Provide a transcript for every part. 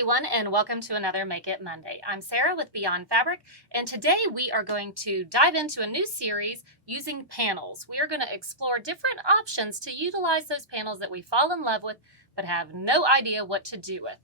everyone, and welcome to another Make It Monday. I'm Sarah with Beyond Fabric, and today we are going to dive into a new series using panels. We are going to explore different options to utilize those panels that we fall in love with but have no idea what to do with.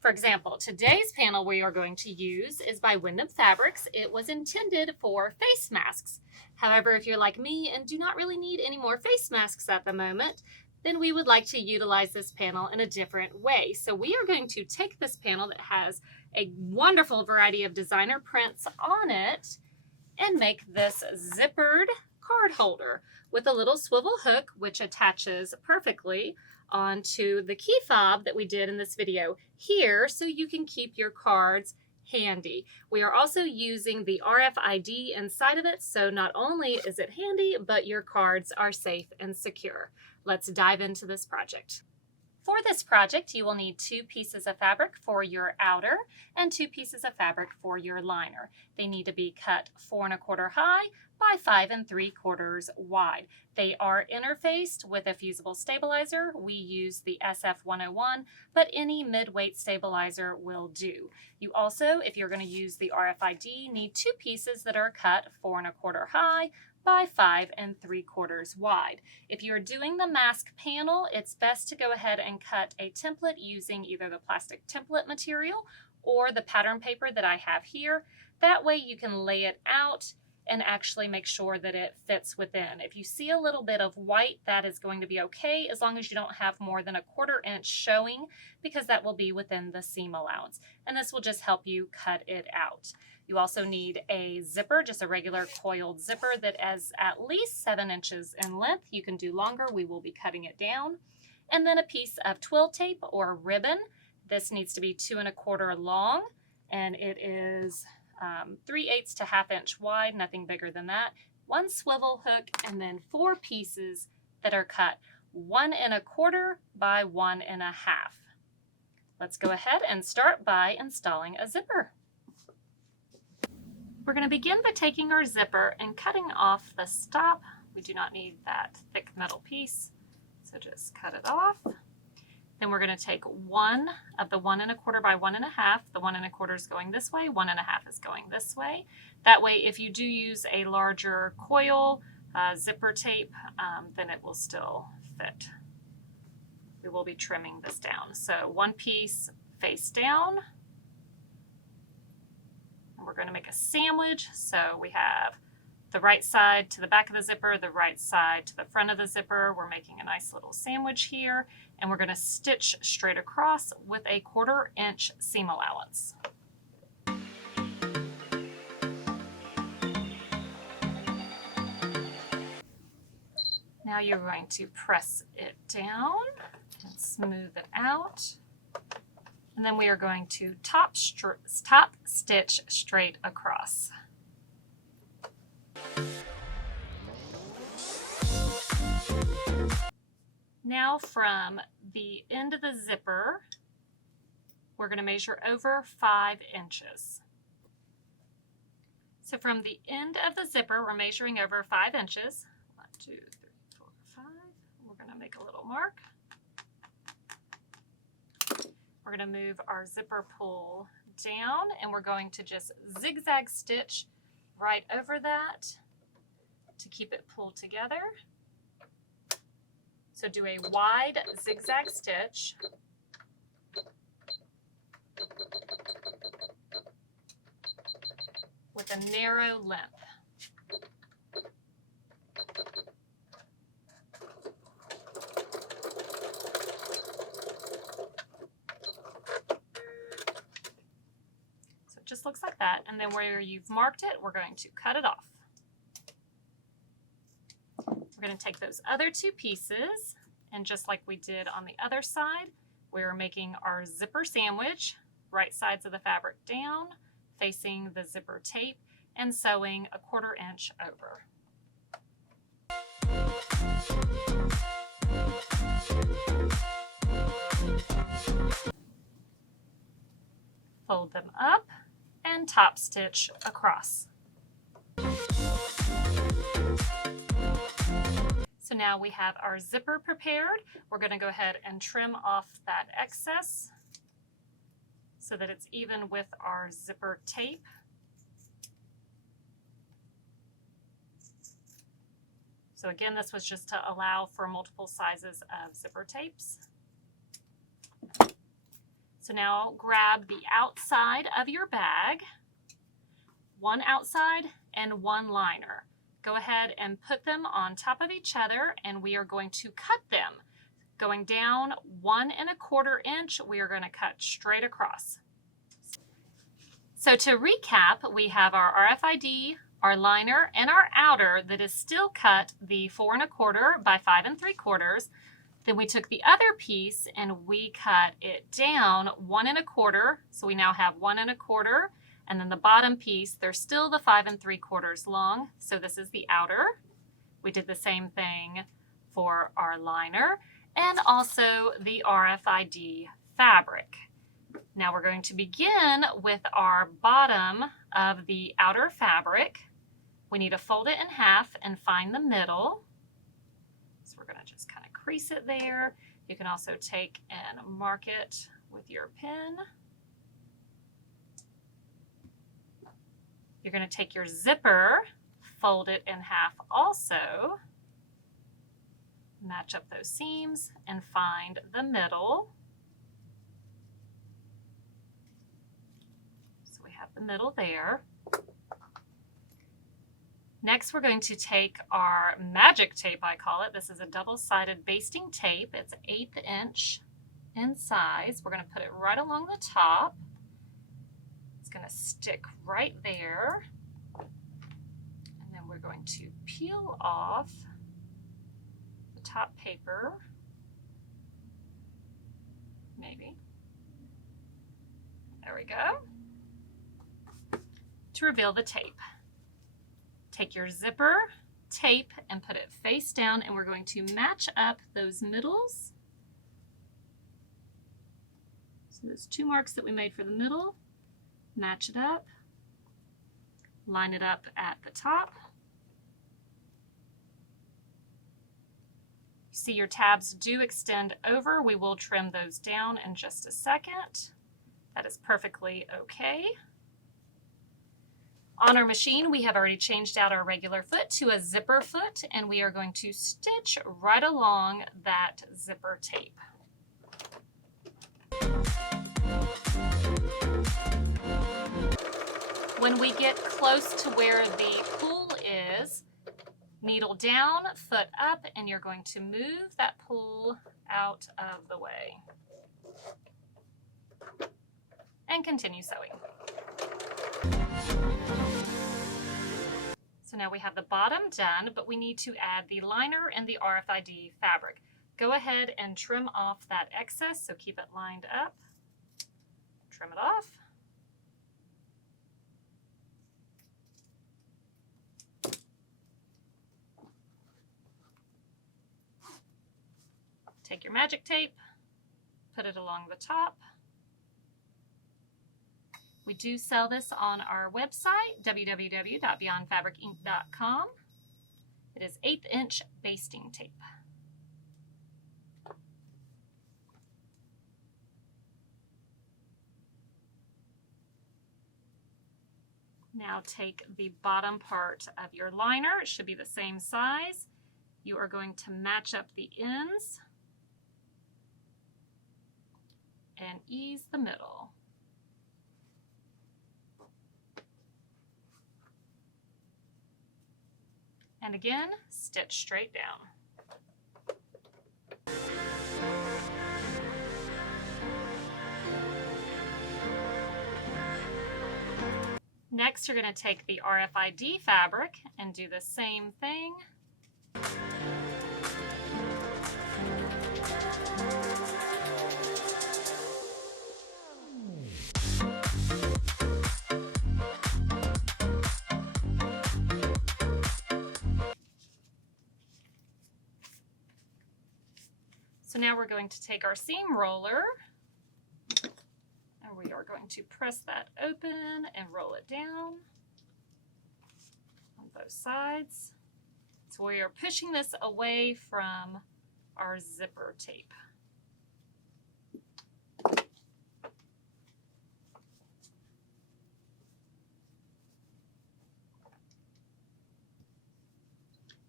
For example, today's panel we are going to use is by Wyndham Fabrics. It was intended for face masks. However, if you're like me and do not really need any more face masks at the moment, then we would like to utilize this panel in a different way. So we are going to take this panel that has a wonderful variety of designer prints on it and make this zippered card holder with a little swivel hook which attaches perfectly onto the key fob that we did in this video here, so you can keep your cards handy. We are also using the RFID inside of it, so not only is it handy, but your cards are safe and secure. Let's dive into this project. For this project, you will need 2 pieces of fabric for your outer and 2 pieces of fabric for your liner. They need to be cut 4 1/4 high by 5 3/4 wide. They are interfaced with a fusible stabilizer. We use the SF101, but any mid-weight stabilizer will do. You also, if you're going to use the RFID, need 2 pieces that are cut 4 1/4 high by 5 3/4 wide. If you're doing the mask panel, it's best to go ahead and cut a template using either the plastic template material or the pattern paper that I have here. That way you can lay it out and actually make sure that it fits within. If you see a little bit of white, that is going to be okay as long as you don't have more than 1/4 inch showing, because that will be within the seam allowance. And this will just help you cut it out. You also need a zipper, just a regular coiled zipper that is at least 7 inches in length. You can do longer, we will be cutting it down. And then a piece of twill tape or ribbon. This needs to be 2 1/4 long, and it is 3/8 to 1/2 inch wide, nothing bigger than that. 1 swivel hook, and then 4 pieces that are cut 1 1/4 by 1 1/2. Let's go ahead and start by installing a zipper. We're going to begin by taking our zipper and cutting off the stop. We do not need that thick metal piece, so just cut it off. Then we're going to take one of the 1 1/4 by 1 1/2. The 1 1/4 is going this way, 1 1/2 is going this way. That way, if you do use a larger coil zipper tape, then it will still fit. We will be trimming this down. So 1 piece face down. And we're going to make a sandwich. So we have the right side to the back of the zipper, the right side to the front of the zipper. We're making a nice little sandwich here, and we're going to stitch straight across with a 1/4 inch seam allowance. Now you're going to press it down and smooth it out. And then we are going to top stitch straight across. Now from the end of the zipper, we're going to measure over 5 inches. So from the end of the zipper, we're measuring over 5 inches. 1, 2, 3, 4, 5. We're going to make a little mark. We're going to move our zipper pull down, and we're going to just zigzag stitch right over that to keep it pulled together. So do a wide zigzag stitch. With a narrow length. Just looks like that, and then where you've marked it, we're going to cut it off. We're going to take those other 2 pieces, and just like we did on the other side, we're making our zipper sandwich, right sides of the fabric down, facing the zipper tape, and sewing a 1/4 inch over. Fold them up and top stitch across. So now we have our zipper prepared. We're going to go ahead and trim off that excess. so that it's even with our zipper tape. So again, this was just to allow for multiple sizes of zipper tapes. So now grab the outside of your bag, one outside and one liner. Go ahead and put them on top of each other, and we are going to cut them. Going down 1 1/4 inch, we are going to cut straight across. So to recap, we have our RFID, our liner, and our outer that is still cut the 4 1/4 by 5 3/4. Then we took the other piece and we cut it down 1 1/4. So we now have 1 1/4. And then the bottom piece, they're still the 5 3/4 long. So this is the outer. We did the same thing for our liner and also the RFID fabric. Now we're going to begin with our bottom of the outer fabric. We need to fold it in half and find the middle. So we're going to just kind of crease it there. You can also take and mark it with your pen. You're going to take your zipper, fold it in half also, match up those seams and find the middle. So we have the middle there. Next, we're going to take our magic tape, I call it. This is a double-sided basting tape. It's 1/8 inch in size. We're going to put it right along the top. It's going to stick right there. And then we're going to peel off the top paper. Maybe. There we go. To reveal the tape. Take your zipper tape and put it face down, and we're going to match up those middles. So those 2 marks that we made for the middle, match it up, line it up at the top. See your tabs do extend over. We will trim those down in just a second. That is perfectly okay. On our machine, we have already changed out our regular foot to a zipper foot, and we are going to stitch right along that zipper tape. When we get close to where the pull is, needle down, foot up, and you're going to move that pull out of the way. And continue sewing. So now we have the bottom done, but we need to add the liner and the RFID fabric. Go ahead and trim off that excess, so keep it lined up. Trim it off. Take your magic tape, put it along the top. We do sell this on our website, www.beyondfabricinc.com. It is 1/8 inch basting tape. Now take the bottom part of your liner. It should be the same size. You are going to match up the ends and ease the middle. And again, stitch straight down. Next, you're going to take the RFID fabric and do the same thing. So now we're going to take our seam roller and we are going to press that open and roll it down on both sides. So we are pushing this away from our zipper tape.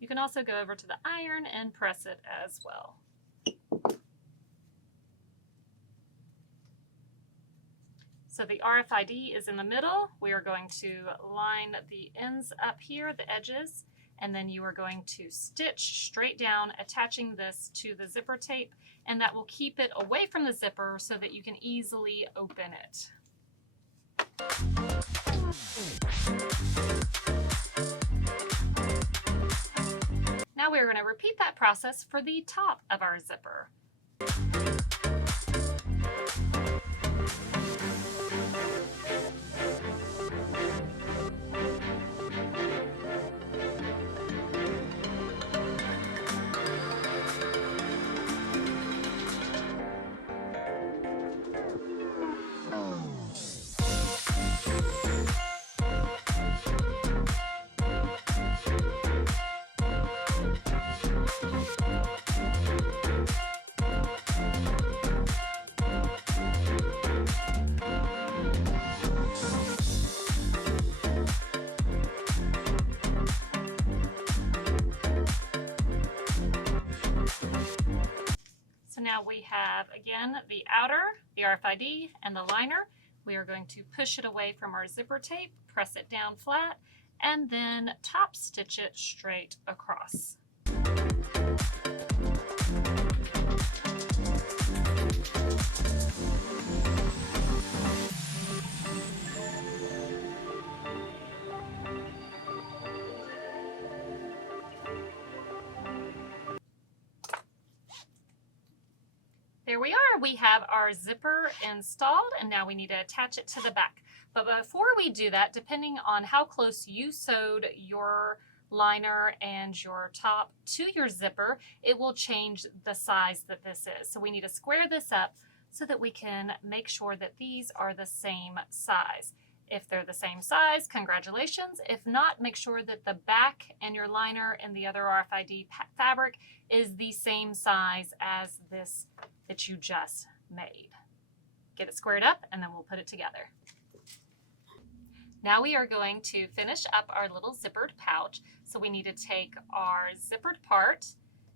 You can also go over to the iron and press it as well. So the RFID is in the middle. We are going to line the ends up here, the edges, and then you are going to stitch straight down, attaching this to the zipper tape, and that will keep it away from the zipper so that you can easily open it. Now we are going to repeat that process for the top of our zipper. So now we have, again, the outer, the RFID, and the liner. We are going to push it away from our zipper tape, press it down flat, and then top stitch it straight across. There we are. We have our zipper installed, and now we need to attach it to the back. But before we do that, depending on how close you sewed your liner and your top to your zipper, it will change the size that this is. So we need to square this up so that we can make sure that these are the same size. If they're the same size, congratulations. If not, make sure that the back and your liner and the other RFID fabric is the same size as this that you just made. Get it squared up and then we'll put it together. Now we are going to finish up our little zippered pouch. So we need to take our zippered part,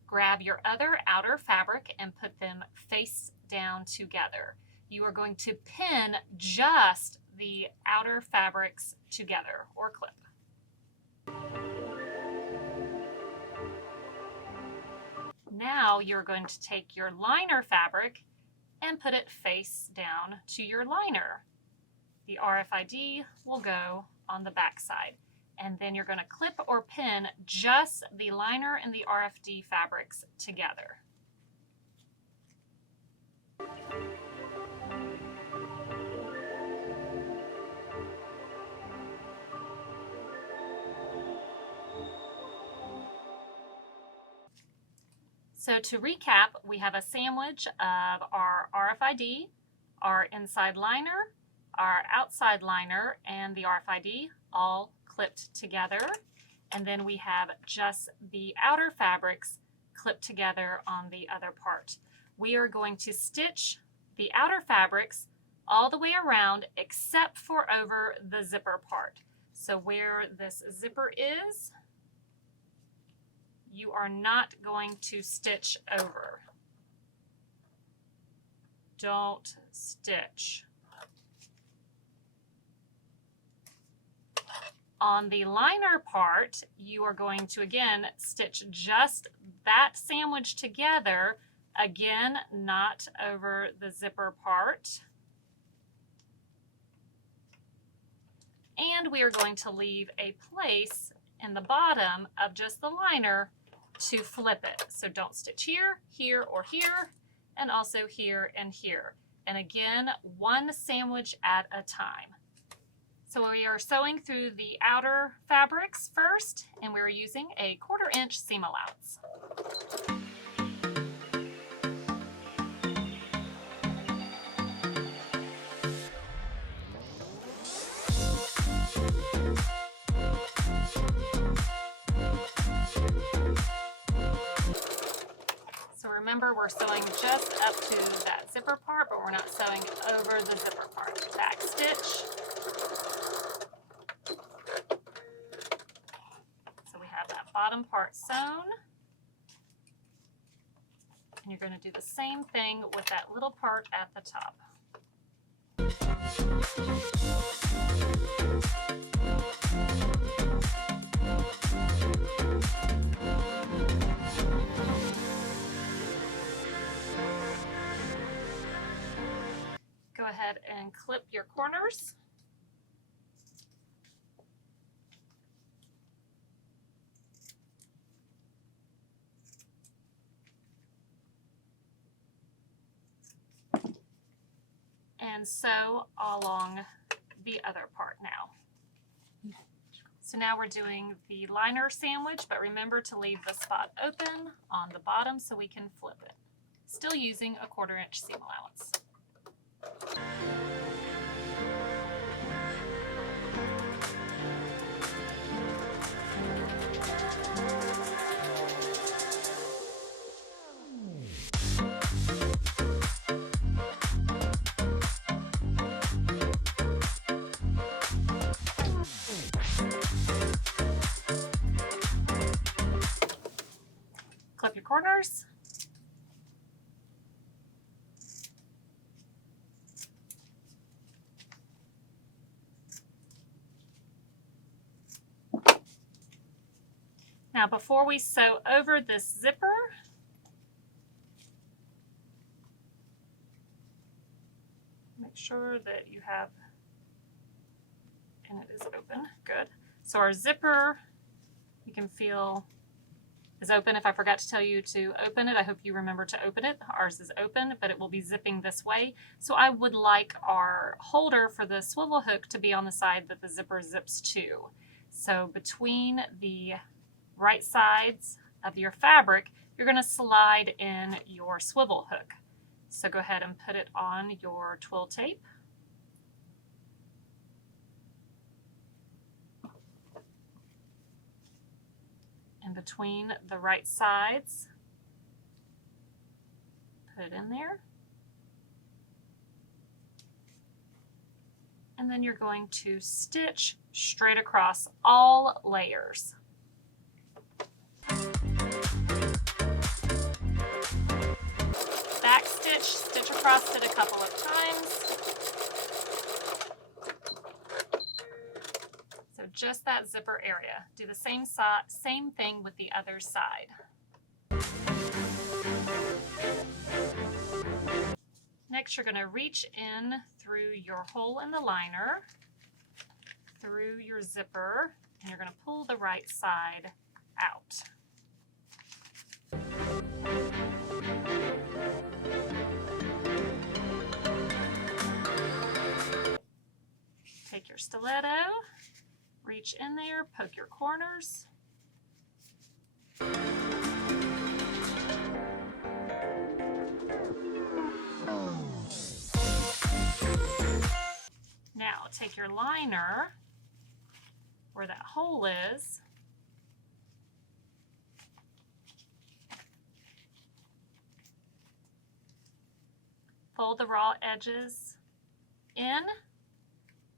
grab your other outer fabric and put them face down together. You are going to pin just the outer fabrics together or clip. Now you're going to take your liner fabric and put it face down to your liner. The RFID will go on the back side. And then you're going to clip or pin just the liner and the RFID fabrics together. So to recap, we have a sandwich of our RFID, our inside liner, our outside liner, and the RFID all clipped together. And then we have just the outer fabrics clipped together on the other part. We are going to stitch the outer fabrics all the way around except for over the zipper part. So where this zipper is, you are not going to stitch over. Don't stitch. On the liner part, you are going to again stitch just that sandwich together, again not over the zipper part. And we are going to leave a place in the bottom of just the liner to flip it. So don't stitch here, here, or here, and also here and here. And again, one sandwich at a time. So we are sewing through the outer fabrics first, and we're using a 1/4 inch seam allowance. So remember, we're sewing just up to that zipper part, but we're not sewing over the zipper part. Back stitch. So we have that bottom part sewn. And you're going to do the same thing with that little part at the top. Go ahead and clip your corners. And sew along the other part now. So now we're doing the liner sandwich, but remember to leave the spot open on the bottom so we can flip it. Still using a 1/4 inch seam allowance. Clip your corners. Now before we sew over this zipper, make sure that you have, and it is open, good. So our zipper, you can feel, is open. If I forgot to tell you to open it, I hope you remember to open it. Ours is open, but it will be zipping this way. So I would like our holder for the swivel hook to be on the side that the zipper zips to. So between the right sides of your fabric, you're going to slide in your swivel hook. So go ahead and put it on your twill tape. And between the right sides, put it in there. And then you're going to stitch straight across all layers. Back stitch, stitch across it a couple of times. So just that zipper area. Do the same thing with the other side. Next, you're going to reach in through your hole in the liner, through your zipper, and you're going to pull the right side out. Take your stiletto, reach in there, poke your corners. Now take your liner where that hole is, fold the raw edges in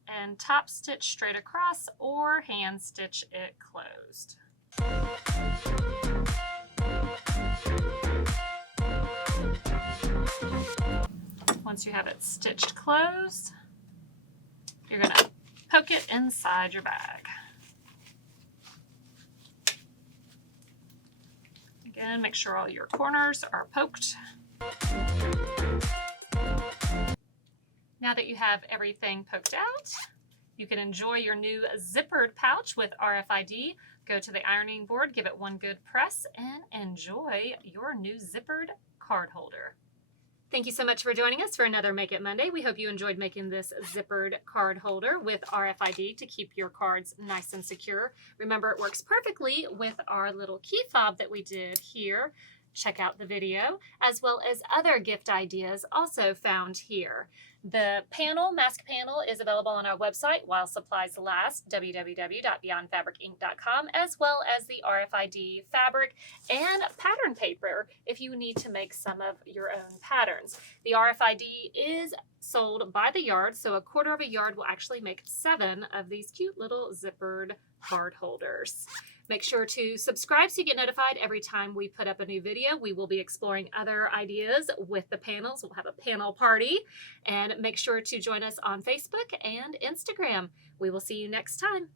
and top stitch straight across or hand stitch it closed. Once you have it stitched closed, you're going to poke it inside your bag. Again, make sure all your corners are poked. Now that you have everything poked out, you can enjoy your new zippered pouch with RFID. Go to the ironing board, give it one good press, and enjoy your new zippered card holder. Thank you so much for joining us for another Make It Monday. We hope you enjoyed making this zippered card holder with RFID to keep your cards nice and secure. Remember, it works perfectly with our little key fob that we did here. Check out the video, as well as other gift ideas also found here. The mask panel is available on our website while supplies last, www.beyondfabricinc.com, as well as the RFID fabric and pattern paper if you need to make some of your own patterns. The RFID is sold by the yard, so a quarter of a yard will actually make 7 of these cute little zippered card holders. Make sure to subscribe so you get notified every time we put up a new video. We will be exploring other ideas with the panels. We'll have a panel party, and make sure to join us on Facebook and Instagram. We will see you next time.